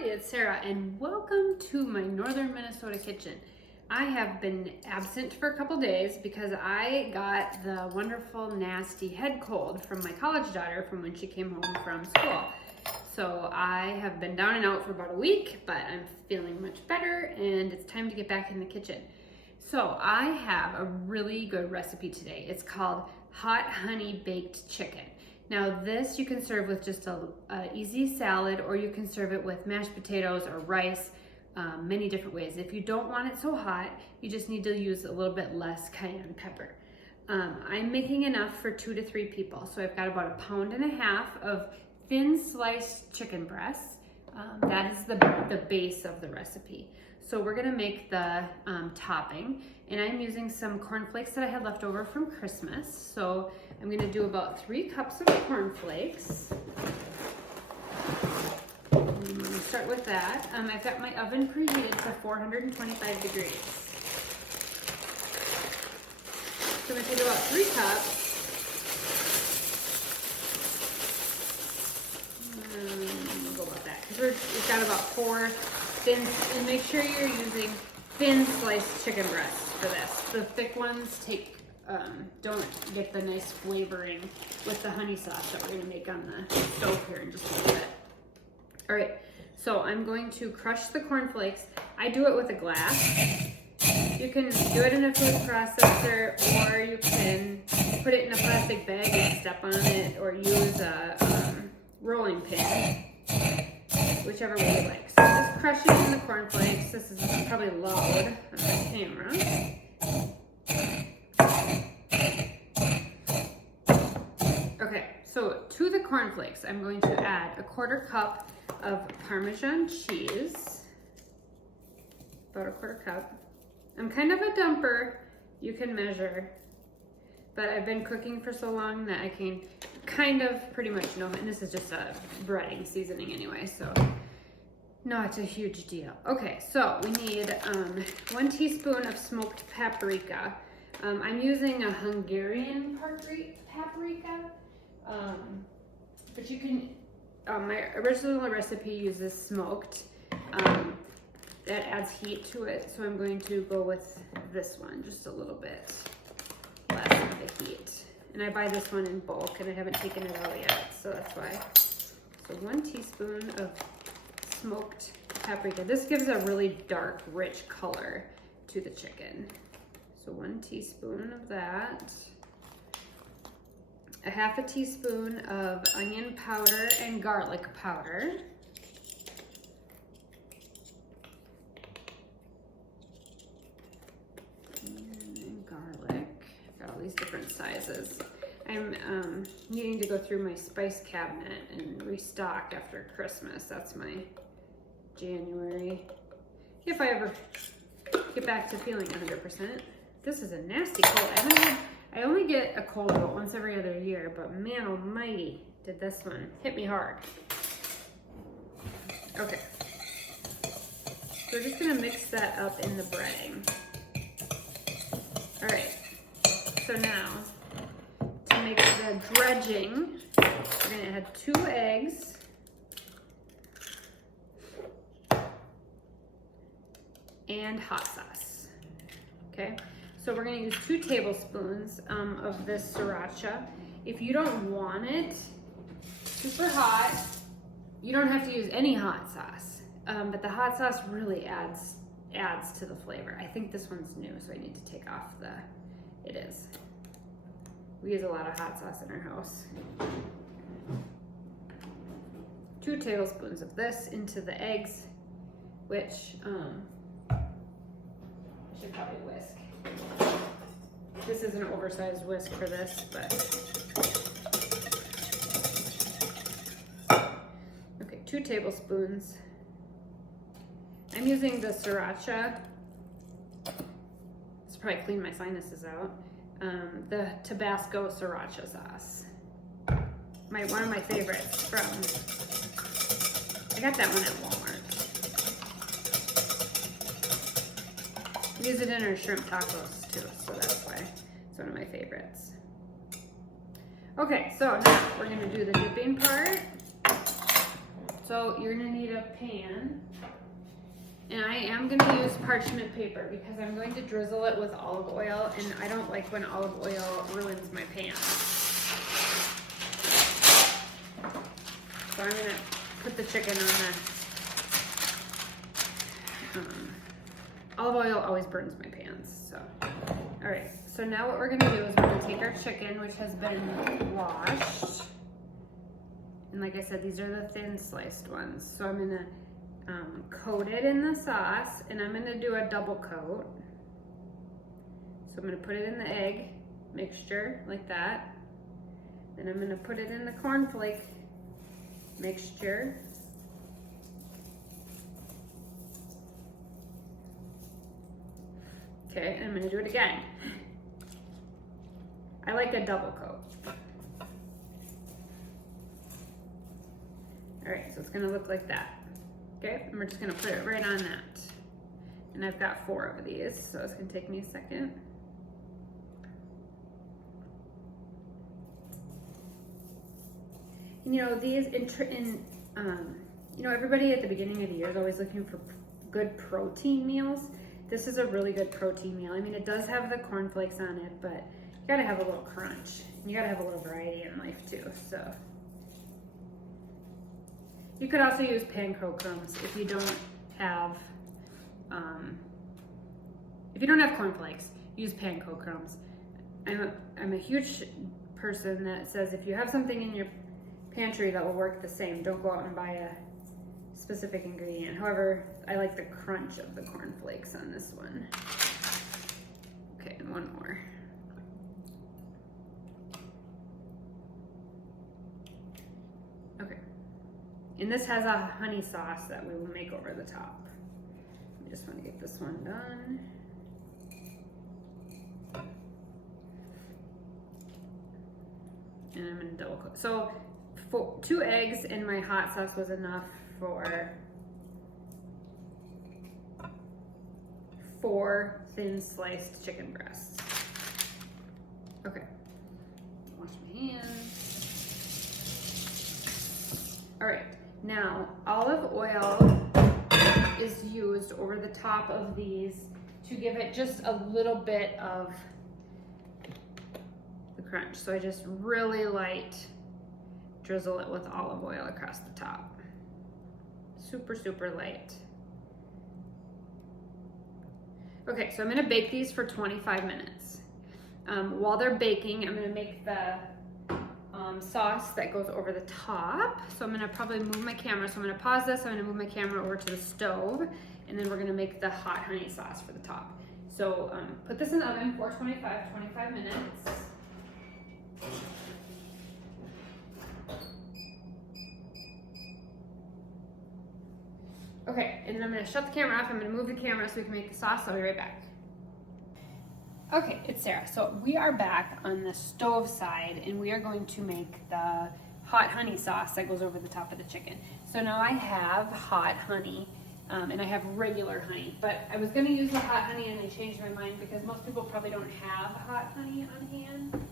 Hi, it's Sarah and welcome to my northern Minnesota kitchen. I have been absent for a couple days because I got the wonderful nasty head cold from my college daughter from when she came home from school. So I have been down and out for about a week, but I'm feeling much better and it's time to get back in the kitchen. So I have a really good recipe today. It's called hot honey baked chicken. Now this you can serve with just a easy salad, or you can serve it with mashed potatoes or rice, many different ways. If you don't want it so hot, you just need to use a little bit less cayenne pepper. I'm making enough for 2 to 3 people, so I've got about 1.5 pounds of thin sliced chicken breasts. That is the base of the recipe. So we're gonna make the topping, and I'm using some cornflakes that I had left over from Christmas. So I'm gonna do about 3 cups of cornflakes. I'm gonna start with that. I've got my oven preheated to 425 degrees. So I'm gonna take about 3 cups. We'll go about that, because we've got about 4 thin, and make sure you're using thin sliced chicken breasts for this. The thick ones don't get the nice flavoring with the honey sauce that we're gonna make on the stove here in just a little bit. All right, so I'm going to crush the cornflakes. I do it with a glass. You can do it in a food processor, or you can put it in a plastic bag and step on it, or use a rolling pin, whichever way you like. So just crushing in the cornflakes. This is probably loud on the camera. Okay, so to the cornflakes, I'm going to add 1/4 cup of Parmesan cheese, about 1/4 cup. I'm kind of a dumper, you can measure, but I've been cooking for so long that I can kind of pretty much know, and this is just a breading seasoning anyway, so not a huge deal. Okay, so we need 1 teaspoon of smoked paprika. I'm using a Hungarian paprika, but you can, my original recipe uses smoked. That adds heat to it, so I'm going to go with this one, just a little bit less of the heat. And I buy this one in bulk, and I haven't taken it out yet, so that's why. So 1 teaspoon of smoked paprika. This gives a really dark, rich color to the chicken. So 1 teaspoon of that. 1/2 teaspoon of onion powder and garlic powder. And garlic. I've got all these different sizes. I'm needing to go through my spice cabinet and restock after Christmas. That's my January. If I ever get back to feeling 100%. This is a nasty cold. I only get a cold about once every other year, but man almighty, did this one hit me hard. Okay. So we're just gonna mix that up in the breading. All right. So now, to make the dredging, we're gonna add 2 eggs. And hot sauce. Okay. So we're gonna use 2 tablespoons of this sriracha. If you don't want it super hot, you don't have to use any hot sauce. But the hot sauce really adds to the flavor. I think this one's new, so I need to take off it is. We use a lot of hot sauce in our house. 2 tablespoons of this into the eggs, which I should probably whisk. This is an oversized whisk for this, but okay, 2 tablespoons. I'm using the sriracha. Let's probably clean my sinuses out. The Tabasco sriracha sauce. One of my favorites from, I got that one at Walmart. We use it in our shrimp tacos too, so that's why it's one of my favorites. Okay, so now we're gonna do the dipping part. So you're gonna need a pan. And I am gonna use parchment paper because I'm going to drizzle it with olive oil, and I don't like when olive oil ruins my pan. So I'm gonna put the chicken on the, olive oil always burns my pans, so. All right, so now what we're gonna do is we're gonna take our chicken, which has been washed. And like I said, these are the thin sliced ones. So I'm gonna coat it in the sauce, and I'm gonna do a double coat. So I'm gonna put it in the egg mixture like that. Then I'm gonna put it in the cornflake mixture. Okay, and I'm gonna do it again. I like a double coat. All right, so it's gonna look like that. Okay, and we're just gonna put it right on that. And I've got 4 of these, so it's gonna take me a second. And you know, these, you know, everybody at the beginning of the year is always looking for good protein meals. This is a really good protein meal. I mean, it does have the cornflakes on it, but you gotta have a little crunch. And you gotta have a little variety in life too, so. You could also use panko crumbs if you don't have, cornflakes, use panko crumbs. I'm a huge person that says if you have something in your pantry that will work the same, don't go out and buy a specific ingredient. However, I like the crunch of the cornflakes on this one. Okay, and one more. Okay. And this has a honey sauce that we will make over the top. I just want to get this one done. And I'm gonna double cook. So 2 eggs and my hot sauce was enough for 4 thin sliced chicken breasts. Okay, wash my hands. All right, now olive oil is used over the top of these to give it just a little bit of the crunch. So I just really light drizzle it with olive oil across the top. Super, super light. Okay, so I'm gonna bake these for 25 minutes. While they're baking, I'm gonna make the sauce that goes over the top. So I'm gonna probably move my camera. So I'm gonna pause this, I'm gonna move my camera over to the stove, and then we're gonna make the hot honey sauce for the top. So put this in the oven for 25 minutes. Okay, and then I'm gonna shut the camera off. I'm gonna move the camera so we can make the sauce. I'll be right back. Okay, it's Sarah. So we are back on the stove side, and we are going to make the hot honey sauce that goes over the top of the chicken. So now I have hot honey, and I have regular honey, but I was gonna use the hot honey and I changed my mind because most people probably don't have hot honey on hand.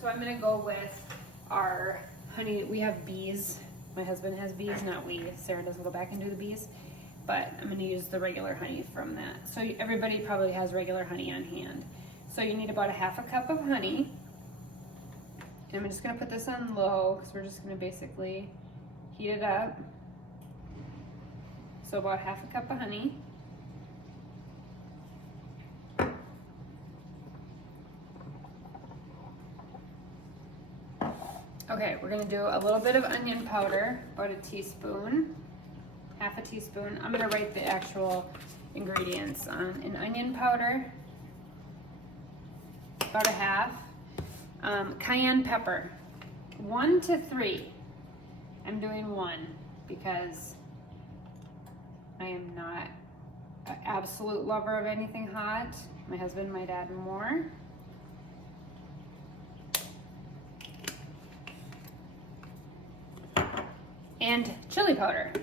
So I'm gonna go with our honey. We have bees. My husband has bees, not we. Sarah doesn't go back and do the bees, but I'm gonna use the regular honey from that. So everybody probably has regular honey on hand. So you need about a half a cup of honey. And I'm just gonna put this on low because we're just gonna basically heat it up. So about half a cup of honey. Okay, we're gonna do a little bit of onion powder, about a teaspoon, half a teaspoon. I'm gonna write the actual ingredients on an onion powder, about a half. Cayenne pepper, 1 to 3. I'm doing 1 because I am not an absolute lover of anything hot. My husband might add more. And chili powder. A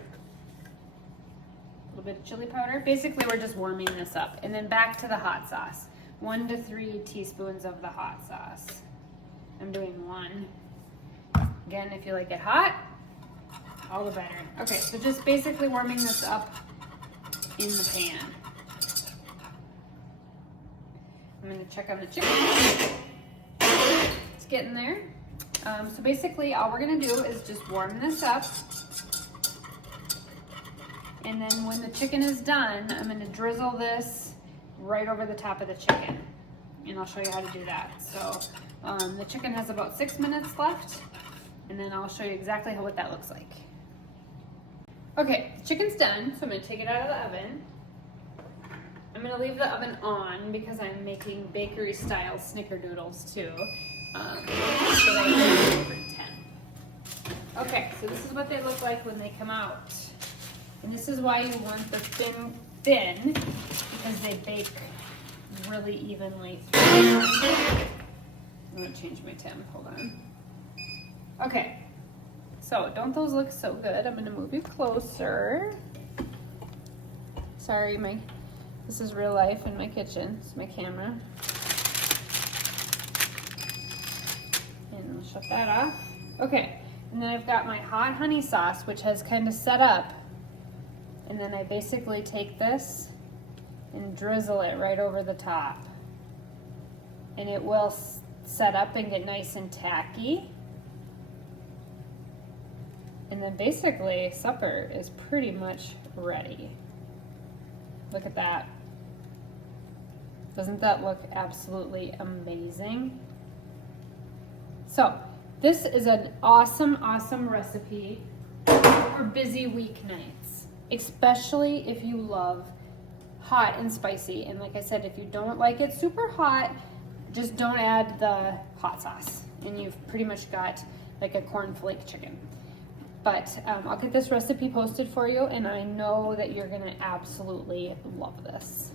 little bit of chili powder. Basically, we're just warming this up. And then back to the hot sauce. 1 to 3 teaspoons of the hot sauce. I'm doing 1. Again, if you like it hot, all the better. Okay, so just basically warming this up in the pan. I'm gonna check on the chicken. It's getting there. So basically all we're gonna do is just warm this up. And then when the chicken is done, I'm gonna drizzle this right over the top of the chicken. And I'll show you how to do that. So the chicken has about 6 minutes left, and then I'll show you exactly what that looks like. Okay, the chicken's done, so I'm gonna take it out of the oven. I'm gonna leave the oven on because I'm making bakery style snickerdoodles too. So that I can go over 10. Okay, so this is what they look like when they come out. And this is why you want the thin, because they bake really evenly through. I'm gonna change my temp, hold on. Okay, so don't those look so good? I'm gonna move you closer. Sorry, this is real life in my kitchen. It's my camera. And I'll shut that off. Okay, and then I've got my hot honey sauce, which has kind of set up. And then I basically take this and drizzle it right over the top. And it will set up and get nice and tacky. And then basically supper is pretty much ready. Look at that. Doesn't that look absolutely amazing? So this is an awesome, awesome recipe for busy weeknights, especially if you love hot and spicy. And like I said, if you don't like it super hot, just don't add the hot sauce and you've pretty much got like a cornflake chicken. But I'll get this recipe posted for you, and I know that you're gonna absolutely love this.